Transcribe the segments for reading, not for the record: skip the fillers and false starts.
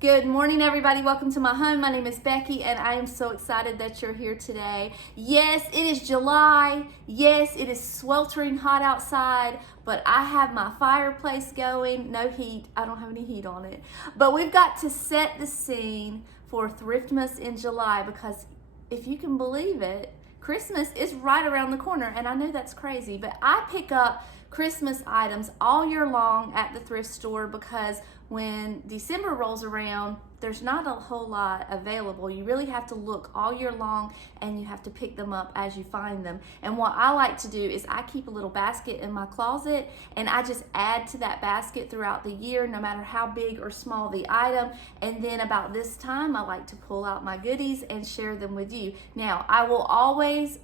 Good morning, everybody. Welcome to my home. My name is Becky, and I am so excited that you're here today. Yes, it is July. Yes, it is sweltering hot outside, but I have my fireplace going. No heat. I don't have any heat on it. But we've got to set the scene for Thriftmas in July because if you can believe it, Christmas is right around the corner, and I know that's crazy, but I pick up Christmas items all year long at the thrift store because when December rolls around, there's not a whole lot available. You really have to look all year long and you have to pick them up as you find them. And what I like to do is I keep a little basket in my closet and I just add to that basket throughout the year, no matter how big or small the item. And then about this time, I like to pull out my goodies and share them with you. Now, I will always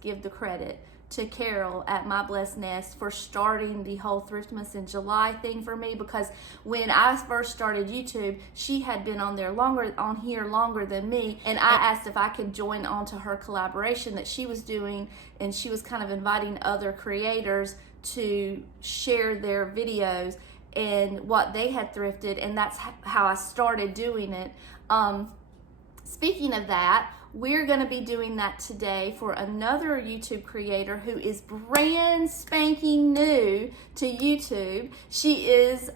give the credit to Carol at My Blessed Nest for starting the whole Thriftmas in July thing for me, because when I first started YouTube, she had been on here longer than me, and I asked if I could join onto her collaboration that she was doing, and she was kind of inviting other creators to share their videos and what they had thrifted, and that's how I started doing it. Speaking of that, we're going to be doing that today for another YouTube creator who is brand spanking new to YouTube. She is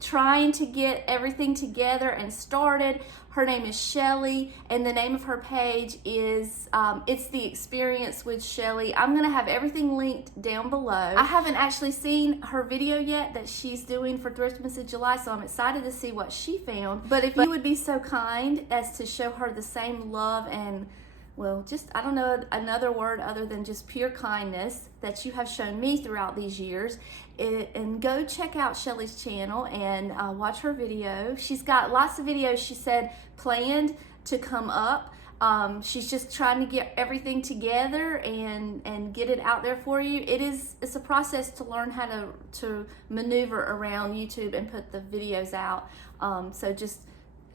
trying to get everything together and started. Her name is Shelly, and the name of her page is It's the Experience with Shelly. I'm going to have everything linked down below. I haven't actually seen her video yet that she's doing for Thriftmas in July, so I'm excited to see what she found. But if you would be so kind as to show her the same love and, well, just, I don't know another word other than just pure kindness that you have shown me throughout these years, and go check out Shelly's channel and watch her video. She's got lots of videos, she said, planned to come up. She's just trying to get everything together and get it out there for you. It's a process to learn how to maneuver around YouTube and put the videos out. So just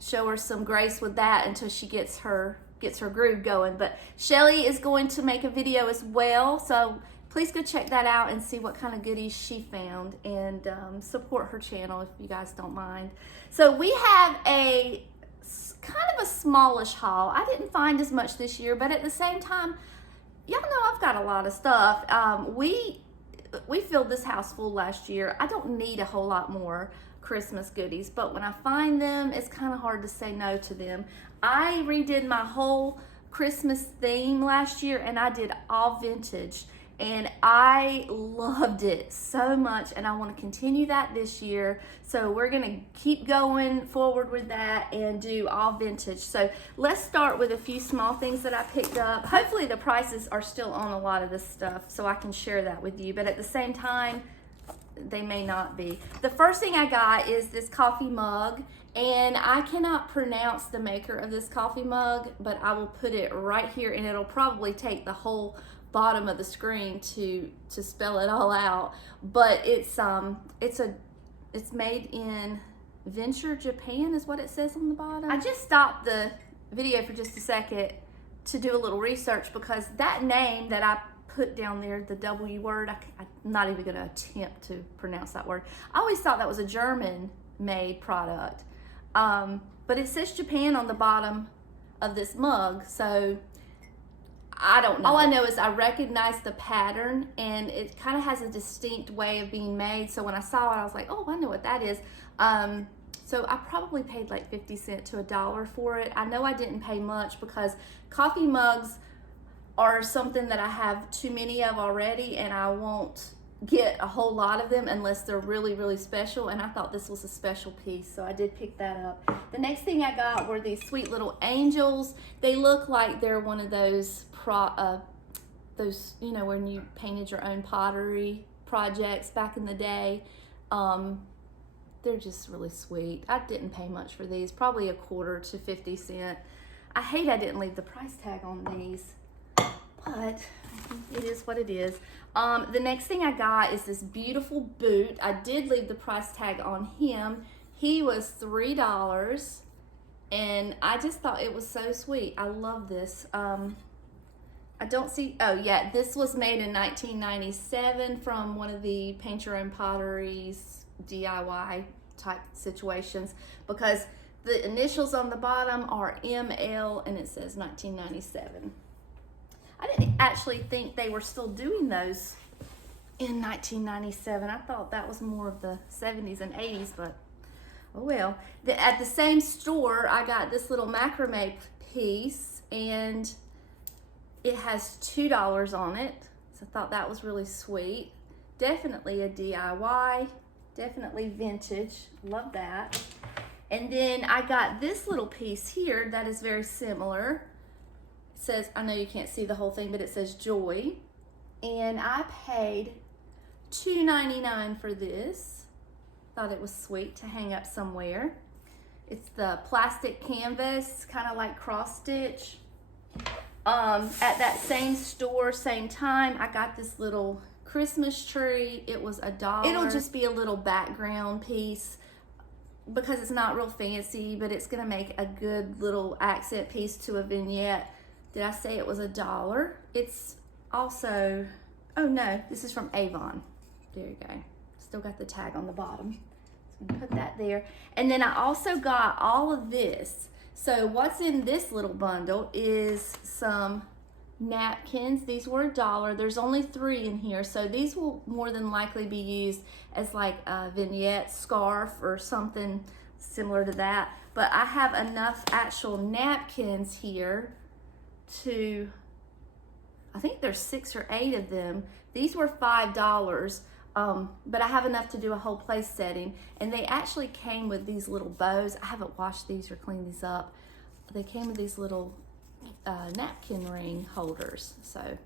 show her some grace with that until she gets her groove going. But Shelly is going to make a video as well, so please go check that out and see what kind of goodies she found, and support her channel if you guys don't mind. So we have a kind of a smallish haul. I didn't find as much this year, but at the same time, y'all know I've got a lot of stuff. We filled this house full last year. I don't need a whole lot more Christmas goodies, but when I find them, it's kind of hard to say no to them. I redid my whole Christmas theme last year, and I did all vintage, and I loved it so much, and I want to continue that this year. So we're going to keep going forward with that and do all vintage. So let's start with a few small things that I picked up. Hopefully the prices are still on a lot of this stuff so I can share that with you, but at the same time, they may not be. The first thing I got is this coffee mug, and I cannot pronounce the maker of this coffee mug, but I will put it right here, and it'll probably take the whole bottom of the screen to spell it all out. But it's made in Venture, Japan is what it says on the bottom. I just stopped the video for just a second to do a little research, because that name that I put down there, the W word, I'm not even going to attempt to pronounce that word. I always thought that was a German made product, but it says Japan on the bottom of this mug, so I don't know. All I know is I recognize the pattern, and it kind of has a distinct way of being made. So when I saw it, I was like, oh, I know what that is. So I probably paid like 50 cents to $1 for it. I know I didn't pay much because coffee mugs are something that I have too many of already, and I won't get a whole lot of them unless they're really, really special, and I thought this was a special piece, so I did pick that up. The next thing I got were these sweet little angels. They look like they're one of those, you know, when you painted your own pottery projects back in the day. They're just really sweet. I didn't pay much for these, probably a quarter to 50 cents. I hate I didn't leave the price tag on these, but it is what it is. The next thing I got is this beautiful boot. I did leave the price tag on him. He was $3, and I just thought it was so sweet. I love this. I don't see, oh yeah, this was made in 1997 from one of the Paint Your Own Potteries DIY type situations, because the initials on the bottom are ML and it says 1997. I didn't actually think they were still doing those in 1997. I thought that was more of the 70s and 80s, but oh well. At the same store, I got this little macrame piece, and it has $2 on it. So I thought that was really sweet. Definitely a DIY, definitely vintage. Love that. And then I got this little piece here that is very similar. It says, I know you can't see the whole thing, but it says Joy. And I paid $2.99 for this. Thought it was sweet to hang up somewhere. It's the plastic canvas, kind of like cross stitch. At that same store, same time, I got this little Christmas tree. It was $1. It'll just be a little background piece because it's not real fancy, but it's gonna make a good little accent piece to a vignette. Did I say it was $1? It's also, oh no, this is from Avon. There you go. Still got the tag on the bottom. So I'm gonna put that there. And then I also got all of this. So what's in this little bundle is some napkins. These were $1. There's only 3 in here, so these will more than likely be used as like a vignette, scarf, or something similar to that. But I have enough actual napkins here to, I think there's 6 or 8 of them. These were $5, but I have enough to do a whole place setting. And they actually came with these little bows. I haven't washed these or cleaned these up. They came with these little napkin ring holders. So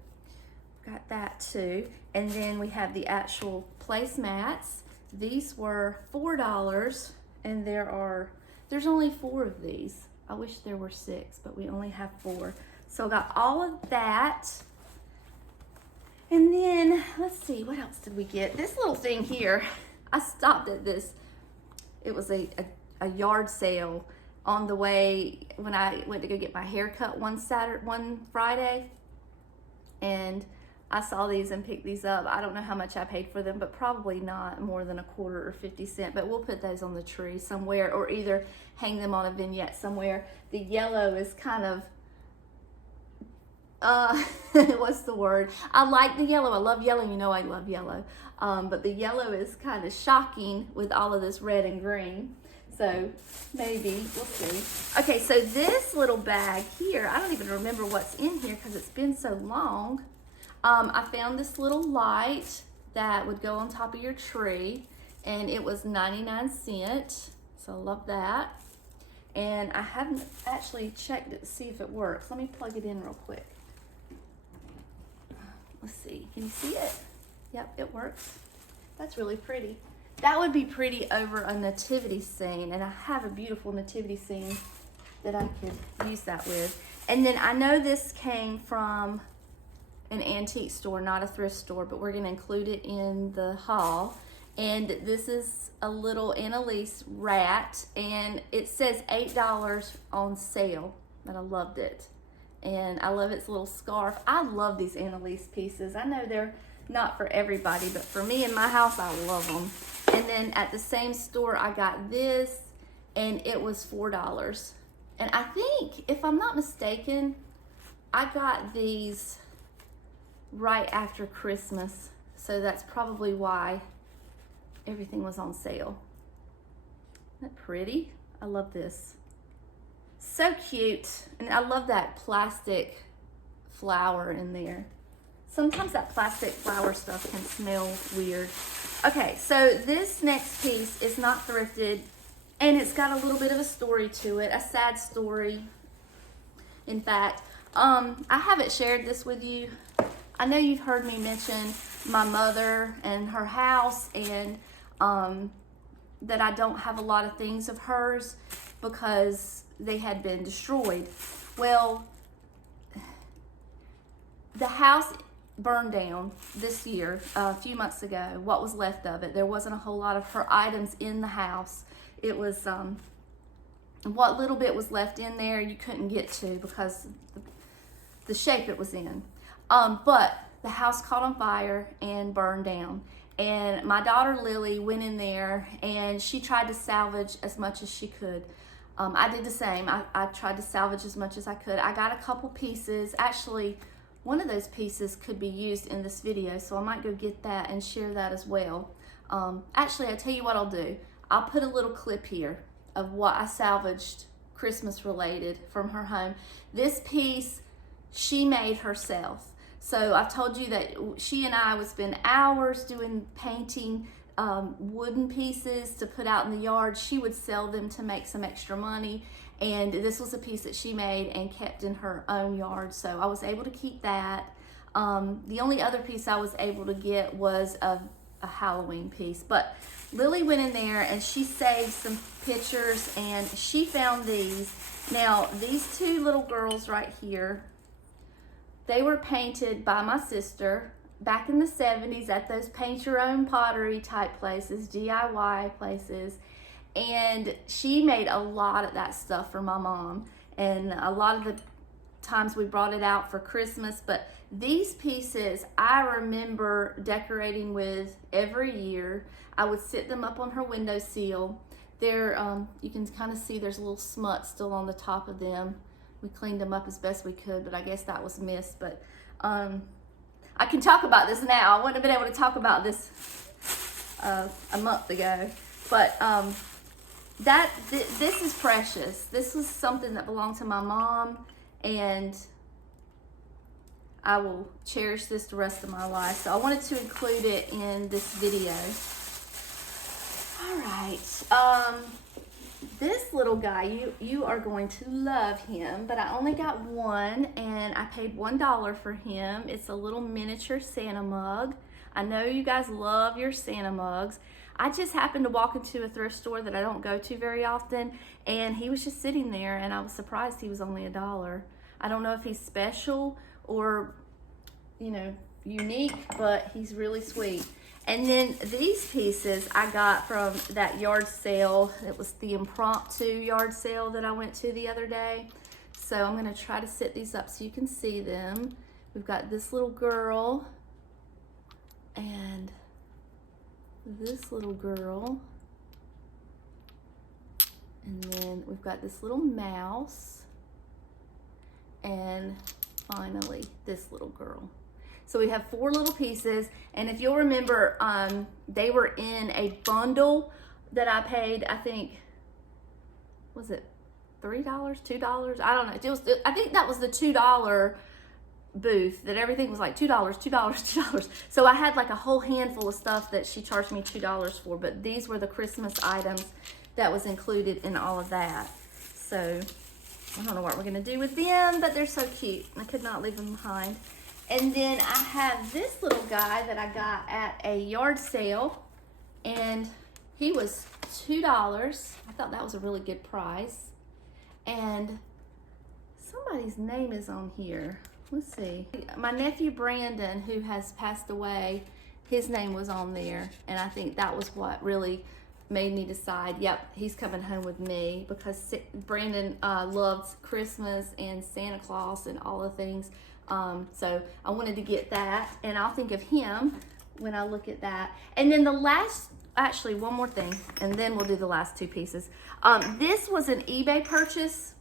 got that too. And then we have the actual placemats. These were $4, and there's only 4 of these. I wish there were 6, but we only have 4. So I got all of that. And then, let's see, what else did we get? This little thing here, I stopped at this. It was a yard sale on the way when I went to go get my hair cut one Friday. And I saw these and picked these up. I don't know how much I paid for them, but probably not more than $0.25 or 50 cents. But we'll put those on the tree somewhere, or either hang them on a vignette somewhere. The yellow is kind of, what's the word? I like the yellow. I love yellow. You know I love yellow. But the yellow is kind of shocking with all of this red and green. So maybe, we'll see. Okay, so this little bag here, I don't even remember what's in here because it's been so long. I found this little light that would go on top of your tree, and it was 99 cents. So I love that. And I haven't actually checked it to see if it works. Let me plug it in real quick. Let's see, can you see it? Yep, it works. That's really pretty. That would be pretty over a nativity scene, and I have a beautiful nativity scene that I could use that with. And then I know this came from an antique store, not a thrift store, but we're gonna include it in the haul. And this is a little Annalise rat, and it says $8 on sale, but I loved it. And I love its little scarf. I love these Annalise pieces. I know they're not for everybody, but for me in my house, I love them. And then at the same store, I got this, and it was $4. And I think, if I'm not mistaken, I got these right after Christmas. So that's probably why everything was on sale. Isn't that pretty? I love this. So cute. And I love that plastic flower in there. Sometimes that plastic flower stuff can smell weird. Okay, so this next piece is not thrifted, and it's got a little bit of a story to it, a sad story. In fact, I haven't shared this with you. I know you've heard me mention my mother and her house, and that I don't have a lot of things of hers because they had been destroyed. Well, the house burned down this year, a few months ago. What was left of it, there wasn't a whole lot of her items in the house. It was what little bit was left in there you couldn't get to because the shape it was in. But the house caught on fire and burned down, And my daughter Lily went in there and she tried to salvage as much as she could. I did the same. I tried to salvage as much as I could. I got a couple pieces. Actually, one of those pieces could be used in this video, so I might go get that and share that as well. Actually, I'll tell you what I'll do. I'll put a little clip here of what I salvaged Christmas related from her home. This piece she made herself. So I've told you that she and I would spend hours doing painting wooden pieces to put out in the yard. She would sell them to make some extra money. And this was a piece that she made and kept in her own yard. So I was able to keep that. The only other piece I was able to get was a Halloween piece. But Lily went in there and she saved some pictures and she found these. Now, these two little girls right here, they were painted by my sister back in the 70s at those paint your own pottery type places, DIY places. And she made a lot of that stuff for my mom. And a lot of the times we brought it out for Christmas. But these pieces I remember decorating with every year. I would sit them up on her windowsill. They're, you can kind of see there's a little smut still on the top of them. We cleaned them up as best we could, but I guess that was missed. But I can talk about this now. I wouldn't have been able to talk about this a month ago. But this is precious. This was something that belonged to my mom, and I will cherish this the rest of my life. So I wanted to include it in this video. All right. This little guy, you are going to love him, but I only got one and I paid $1 for him. It's a little miniature Santa mug. I know you guys love your Santa mugs. I just happened to walk into a thrift store that I don't go to very often, and he was just sitting there, and I was surprised he was only $1. I don't know if he's special or, you know, unique, but he's really sweet. And then these pieces I got from that yard sale. It was the impromptu yard sale that I went to the other day. So I'm gonna try to set these up so you can see them. We've got this little girl and this little girl. And then we've got this little mouse. And finally, this little girl. So we have 4 little pieces, and if you'll remember, they were in a bundle that I paid, I think, was it $3, $2? I don't know. I think that was the $2 booth, that everything was like $2, $2, $2. So I had like a whole handful of stuff that she charged me $2 for, but these were the Christmas items that was included in all of that. So I don't know what we're gonna do with them, but they're so cute. I could not leave them behind. And then I have this little guy that I got at a yard sale, and he was $2. I thought that was a really good price. And somebody's name is on here. Let's see. My nephew Brandon, who has passed away, his name was on there, and I think that was what really made me decide, yep, he's coming home with me, because Brandon loves Christmas and Santa Claus and all the things. So I wanted to get that, and I'll think of him when I look at that. And then the last, actually one more thing, and then we'll do the last 2 pieces. This was an eBay purchase.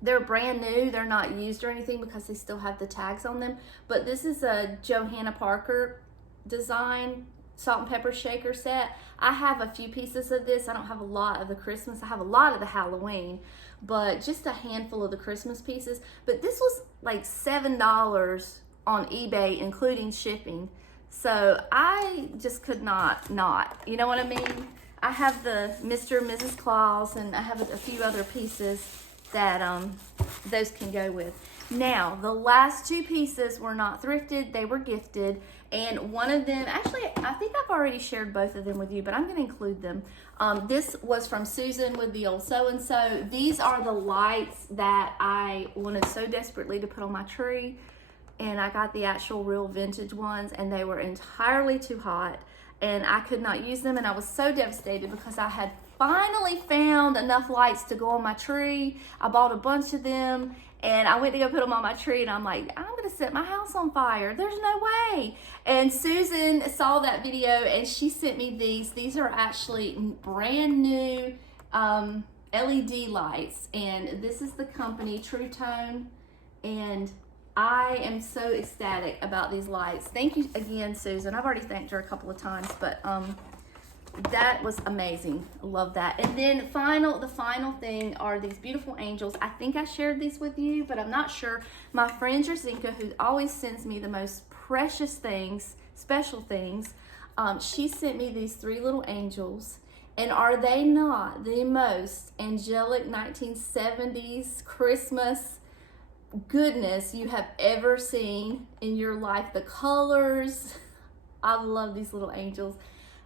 They're brand new. They're not used or anything because they still have the tags on them. But this is a Johanna Parker design salt and pepper shaker set. I have a few pieces of this. I don't have a lot of the Christmas. I have a lot of the Halloween, but just a handful of the Christmas pieces. But this was like $7 on eBay, including shipping. So I just could not, you know what I mean? I have the Mr. and Mrs. Claus, and I have a few other pieces that those can go with. Now, the last 2 pieces were not thrifted, they were gifted, and one of them, actually, I think I've already shared both of them with you, but I'm gonna include them. This was from Susan with the old so-and-so. These are the lights that I wanted so desperately to put on my tree, and I got the actual real vintage ones, and they were entirely too hot, and I could not use them, and I was so devastated because I had finally found enough lights to go on my tree. I bought a bunch of them and I went to go put them on my tree, and I'm like, I'm gonna set my house on fire. There's no way. And Susan saw that video and she sent me these. These are actually brand new LED lights, and this is the company True Tone, and I am so ecstatic about these lights. Thank you again, Susan. I've already thanked her a couple of times, but that was amazing. I love that. And then the final thing are these beautiful angels. I think I shared these with you, but I'm not sure. My friend Jacinka, who always sends me the most precious things, special things, she sent me these 3 little angels. And are they not the most angelic 1970s Christmas goodness you have ever seen in your life? The colors, I love these little angels.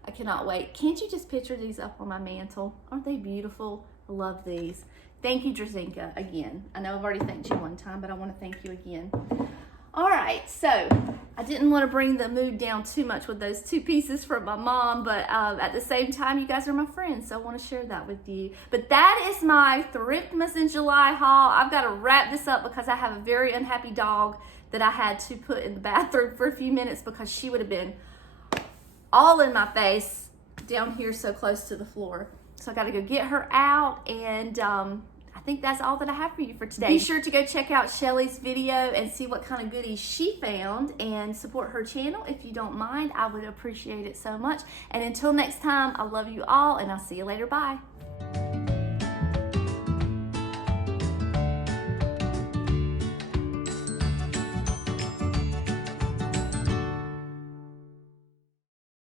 I cannot wait. Can't you just picture these up on my mantle? Aren't they beautiful? I love these. Thank you, Drazinka, again. I know I've already thanked you one time, but I want to thank you again. All right, so I didn't want to bring the mood down too much with those 2 pieces from my mom, but at the same time, you guys are my friends, so I want to share that with you. But that is my Thriftmas in July haul. I've got to wrap this up because I have a very unhappy dog that I had to put in the bathroom for a few minutes because she would have been all in my face down here so close to the floor. So I got to go get her out, and I think that's all that I have for you for today. Be sure to go check out Shelly's video and see what kind of goodies she found, and support her channel if you don't mind. I would appreciate it so much. And until next time, I love you all, and I'll see you later. Bye.